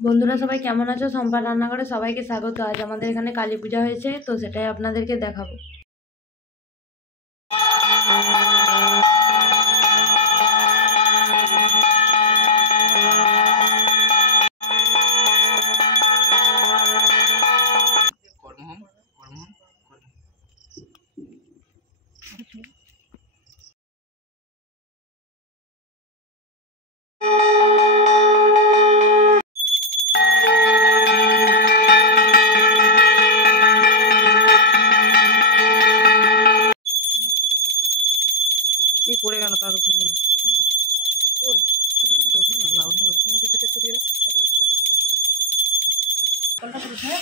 বন্ধুরা সবাই কেমন আছো? সম্পার রান্নাঘরে সবাইকে স্বাগত। আজ আমাদের এখানে কালী পূজা হয়েছে, তো সেটাই আপনাদেরকে দেখাবো। পড়ে গেল কাগজের গুলো,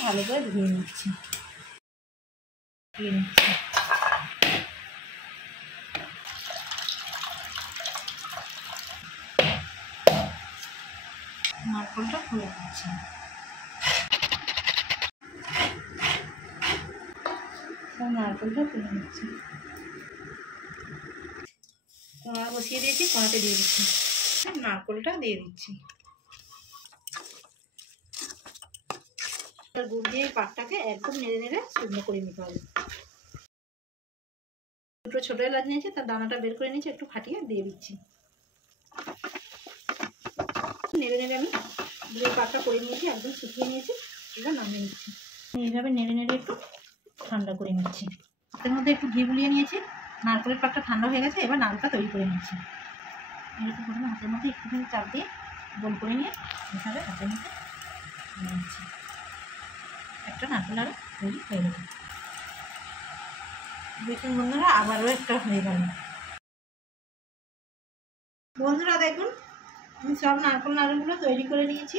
ভালো করে ধুয়ে নিচ্ছি। নারকেলটা খুলে দিচ্ছি। নারকেলটা খুলে নিচ্ছি। কড়া বসিয়ে দিয়েছি, কড়াতে দিয়ে দিচ্ছি, নারকেলটা দিয়ে দিচ্ছি। গুড় দিয়ে পাটটাকে একদম নেড়ে নেড়ে শুকনো করে নিতে হবে। দুটো ছোটো এলাচ নিয়েছি, তার দানাটা বের করে নিয়েছি, একটু ফাটিয়ে দিয়ে দিচ্ছি। নেড়ে নেড়ে আমি গুড়ের পাটটা করে নিয়েছি, একদম শুকিয়ে নিয়েছি। এবার নামিয়ে নিচ্ছি। এইভাবে নেড়ে নেড়ে একটু ঠান্ডা করে নিচ্ছি। এর মধ্যে একটু ঘি গুলিয়ে নিয়েছি। নারকেলের পাকটা ঠান্ডা হয়ে গেছে, এবার নাড়ুটা তৈরি করে নিচ্ছি। এরকম প্রথমে হাতের মধ্যে একটুখানি চাপ দিয়ে গোল করে নিয়ে এভাবে হাতের মধ্যে নিচ্ছি। একটা নারকেল নাড়ু তৈরি হয়ে গেল। দেখুন বন্ধুরা, আবারও একটা হয়ে গেল। বন্ধুরা দেখুন, আমি সব নারকেল নাড়ুগুলো তৈরি করে নিয়েছি।